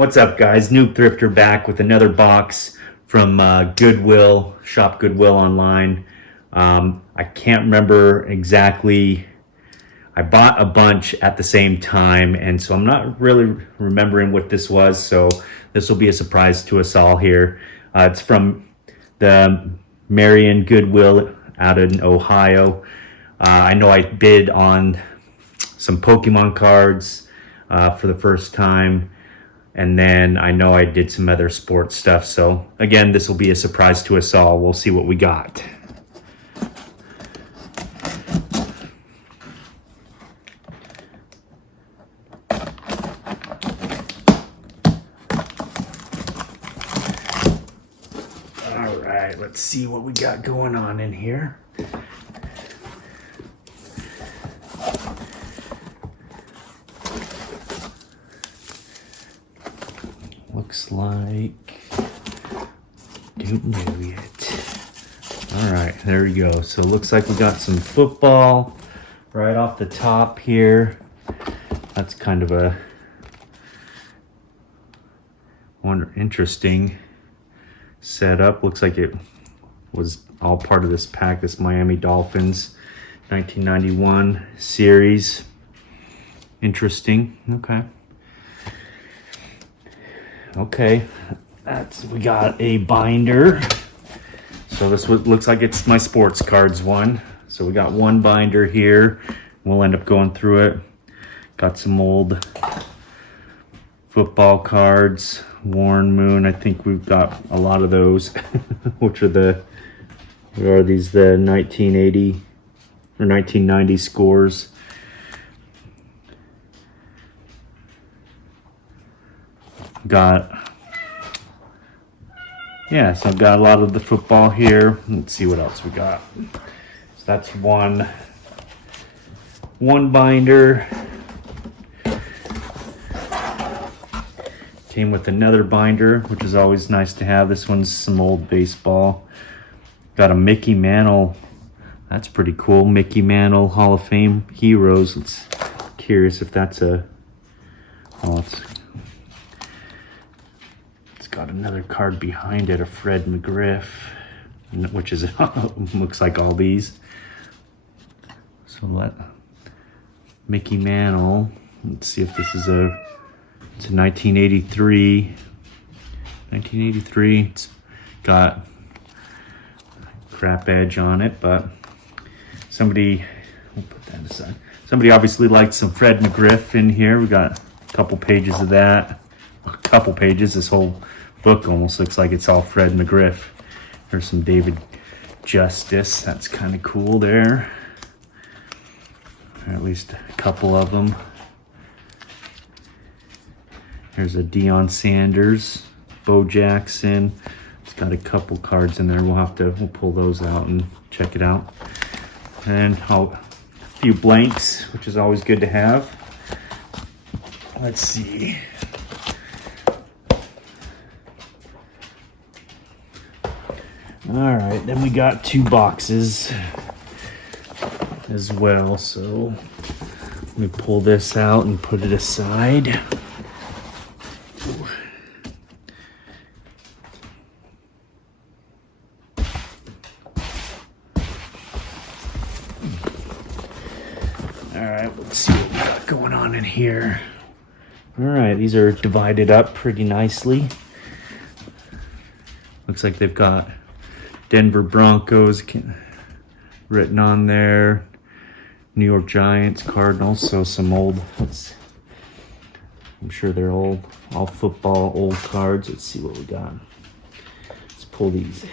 What's up, guys? Noob Thrifter back with another box from Goodwill. Shop Goodwill online. I can't remember exactly. I bought a bunch at the same time, and so I'm not really remembering what this was. So this will be a surprise to us all here. It's from the Marion Goodwill out in Ohio. I know I bid on some Pokemon cards for the first time. And then I know I did some other sports stuff. So again, this will be a surprise to us all. We'll see what we got. All right, let's see what we got going on in here. Looks like, don't know yet. All right, there we go. So it looks like we got some football right off the top here. That's kind of a interesting setup. Looks like it was all part of this pack, this Miami Dolphins 1991 series. Interesting, okay. Okay, we got a binder. So this looks like it's my sports cards one. So we got one binder here. We'll end up going through it. Got some old football cards, Warren Moon. I think we've got a lot of those, which are the 1980 or 1990 scores. So I've got a lot of the football here. Let's see what else we got. So that's one binder. Came with another binder, which is always nice to have. This one's some old baseball. Got a Mickey Mantle. That's pretty cool. Mickey Mantle Hall of Fame Heroes. It's curious if that's a... Oh, it's got another card behind it, a Fred McGriff, which is looks like all these. So Mickey Mantle. Let's see if this is it's a 1983. 1983. It's got crap edge on it, but we'll put that aside. Somebody obviously liked some Fred McGriff in here. We got a couple pages of that. A couple pages. This whole book almost looks like it's all Fred McGriff. There's some David Justice. That's kind of cool there. Or at least a couple of them. There's a Deion Sanders, Bo Jackson. It's got a couple cards in there. We'll pull those out and check it out. And a few blanks, which is always good to have. Let's see. All right, then we got two boxes as well. So let me pull this out and put it aside. All right, let's see what we got going on in here. All right, these are divided up pretty nicely. Looks like they've got Denver Broncos written on there, New York Giants, Cardinals, so some old, I'm sure they're all football, old cards. Let's see what we got. Let's pull these.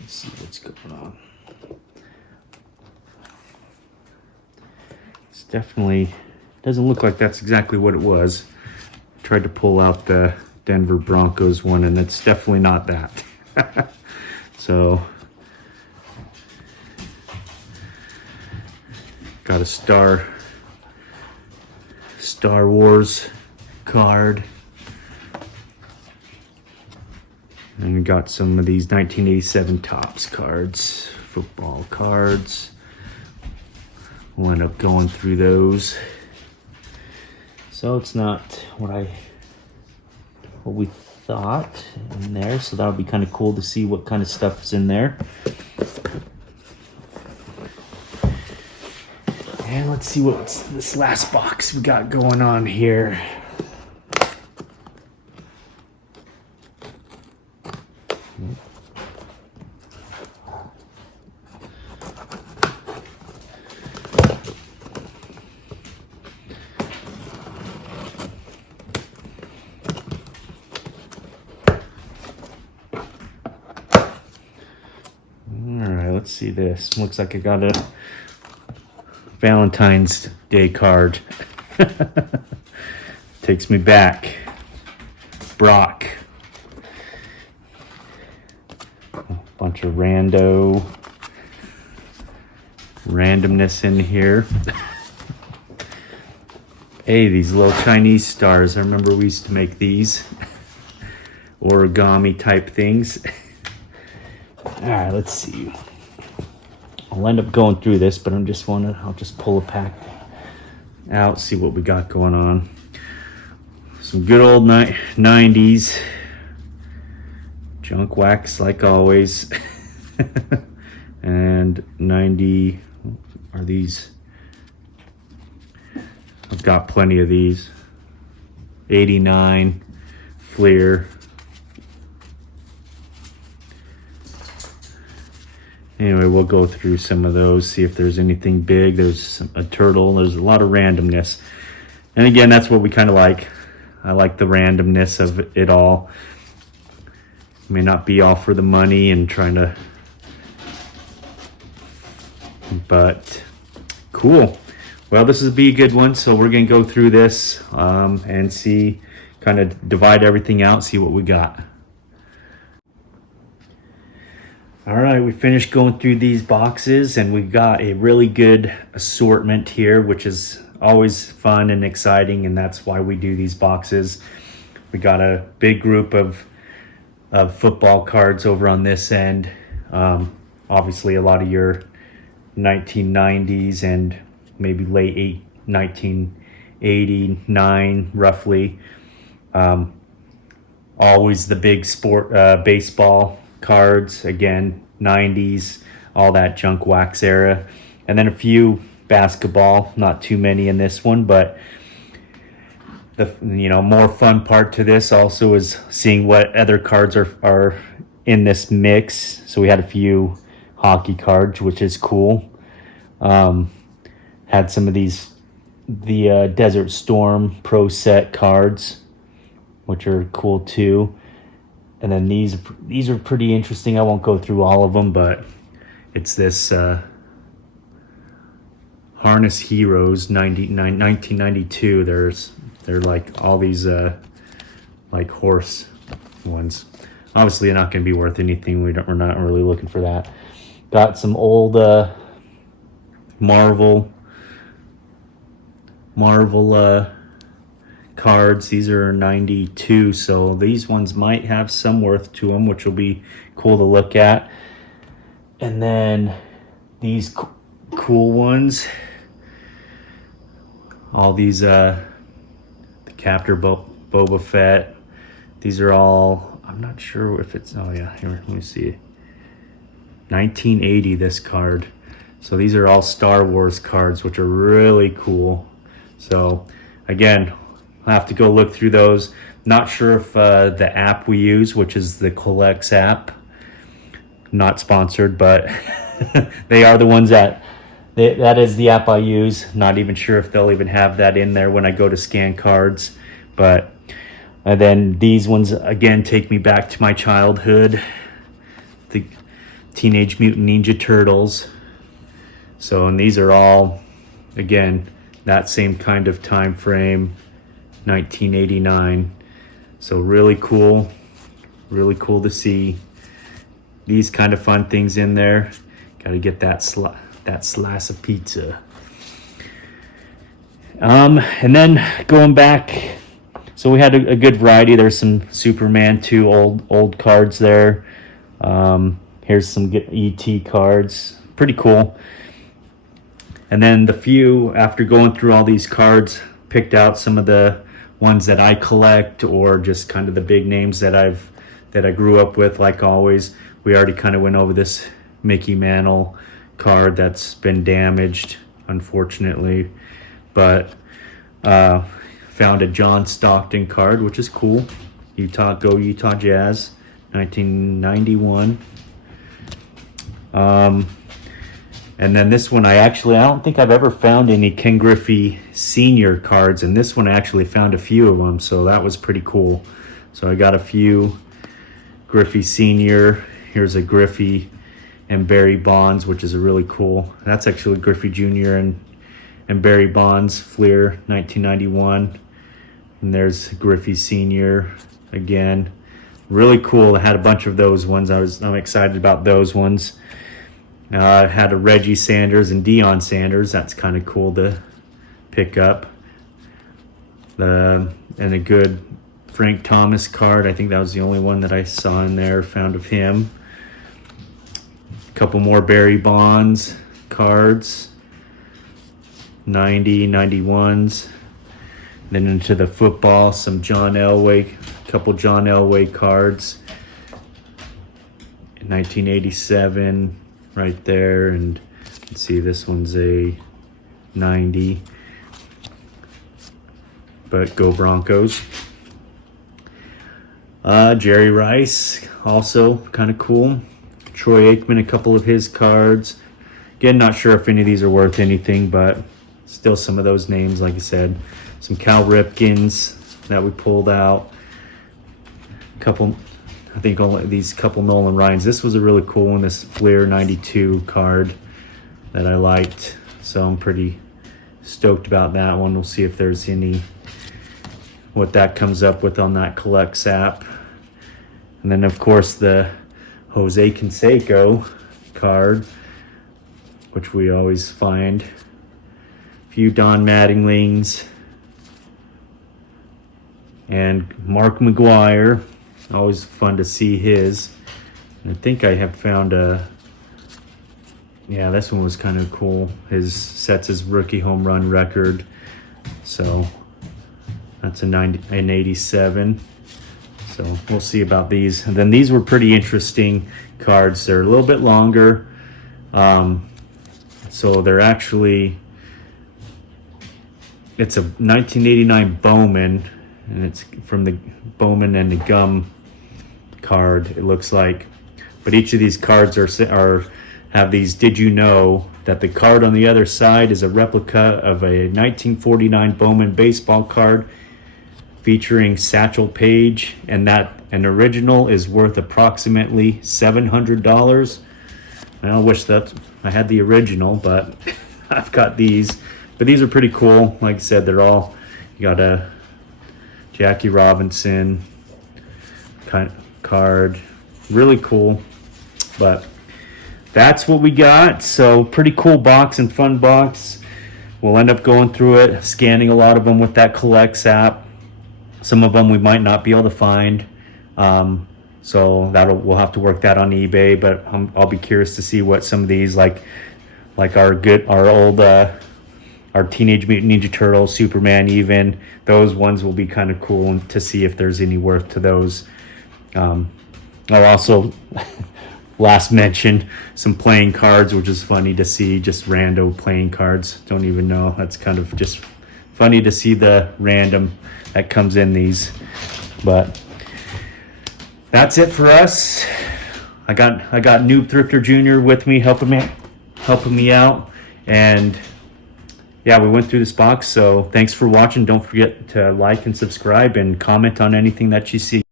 Let's see what's going on. It's definitely... doesn't look like that's exactly what it was. Tried to pull out the Denver Broncos one, and it's definitely not that. So, got a Star Wars card. And we got some of these 1987 Topps cards football cards. We'll end up going through those. So it's not what we thought in there. So that'll be kind of cool to see what kind of stuff is in there. And let's see what's this last box we got going on here. Let's see this. Looks like I got a Valentine's Day card. Takes me back. Brock. A bunch of randomness in here. Hey, these little Chinese stars. I remember we used to make these. Origami type things. Alright, let's see. I'll end up going through this, but I'll just pull a pack out, see what we got going on. Some good old 90s. Junk wax like always. And 90, are these? I've got plenty of these. 89, Fleer. Anyway, we'll go through some of those, see if there's anything big. There's a turtle. There's a lot of randomness. And again, that's what we kind of like. I like the randomness of it all. It may not be all for the money and trying to... But, cool. Well, this will be a good one. So we're going to go through this and see, kind of divide everything out, see what we got. All right, we finished going through these boxes and we got a really good assortment here, which is always fun and exciting, and that's why we do these boxes. We got a big group of football cards over on this end. Obviously a lot of your 1990s and maybe late 1989 roughly. Always the big sport baseball cards, again 90s, all that junk wax era, and then a few basketball, not too many in this one, but the more fun part to this also is seeing what other cards are in this mix. So we had a few hockey cards, which is cool. Had some of the Desert Storm Pro Set cards, which are cool too. And then these are pretty interesting. I won't go through all of them, but it's this Harness Heroes 1992. They're like all these like horse ones. Obviously, they're not going to be worth anything. We're not really looking for that. Got some old Marvel cards. These are 92, so these ones might have some worth to them, which will be cool to look at. And then these cool ones, all these the Captor Boba Fett. These are all, I'm not sure if it's, oh yeah, here, let me see, 1980 this card. So these are all Star Wars cards, which are really cool. So again, I'll have to go look through those. Not sure if the app we use, which is the CollX app, not sponsored, but they are the ones that is the app I use. Not even sure if they'll even have that in there when I go to scan cards. But and then these ones again take me back to my childhood, the Teenage Mutant Ninja Turtles. So, and these are all, again, that same kind of time frame, 1989. So really cool to see these kind of fun things in there. Got to get that slice of pizza. And then going back, so we had a good variety. There's some Superman 2 old cards there. Here's some ET cards, pretty cool. And then after going through all these cards, picked out some of the ones that I collect, or just kind of the big names that I grew up with. Like always, we already kind of went over this Mickey Mantle card that's been damaged, unfortunately, but found a John Stockton card, which is cool. Go Utah Jazz, 1991. And then this one, I don't think I've ever found any Ken Griffey Senior cards, and this one I actually found a few of them, so that was pretty cool. So I got a few Griffey Senior. Here's a Griffey and Barry Bonds, which is a really cool. That's actually Griffey Jr. and Barry Bonds, Fleer, 1991. And there's Griffey Senior again. Really cool. I had a bunch of those ones. I'm excited about those ones. I had a Reggie Sanders and Deion Sanders. That's kind of cool to pick up. And a good Frank Thomas card. I think that was the only one that I saw in there, found of him. A couple more Barry Bonds cards. 90, 91s. Then into the football, some John Elway, a couple John Elway cards. 1987. Right there, and let's see, this one's a 90, but go Broncos. Jerry Rice, also kind of cool. Troy Aikman, a couple of his cards. Again, not sure if any of these are worth anything, but still some of those names, like I said. Some Cal Ripkins that we pulled out. I think only these couple Nolan Ryans. This was a really cool one, this Fleer 92 card that I liked. So I'm pretty stoked about that one. We'll see if there's what that comes up with on that CollX app. And then of course the Jose Canseco card, which we always find. A few Don Mattingly's and Mark McGuire. Always fun to see his. And I think I have found this one was kind of cool. Sets his rookie home run record. So that's an 87. So we'll see about these. And then these were pretty interesting cards. They're a little bit longer. So they're actually, it's a 1989 Bowman, and it's from the Bowman and the Gum card, it looks like. But each of these cards have these "Did you know that the card on the other side is a replica of a 1949 Bowman baseball card featuring Satchel Paige, and that an original is worth approximately $700." I wish that I had the original, but I've got these. But these are pretty cool. Like I said, you got a Jackie Robinson kind of card, really cool. But that's what we got. So pretty cool box and fun box. We'll end up going through it, scanning a lot of them with that CollX app. Some of them we might not be able to find, so we'll have to work that on eBay. But I'll be curious to see what some of these, like our Teenage Mutant Ninja Turtles, Superman, even those ones will be kind of cool to see if there's any worth to those. I'll also last mention some playing cards, which is funny to see, just rando playing cards. Don't even know. That's kind of just funny to see the random that comes in these. But that's it for us. I got Noob Thrifter Jr. with me, helping me out, and yeah, we went through this box. So thanks for watching. Don't forget to like and subscribe and comment on anything that you see.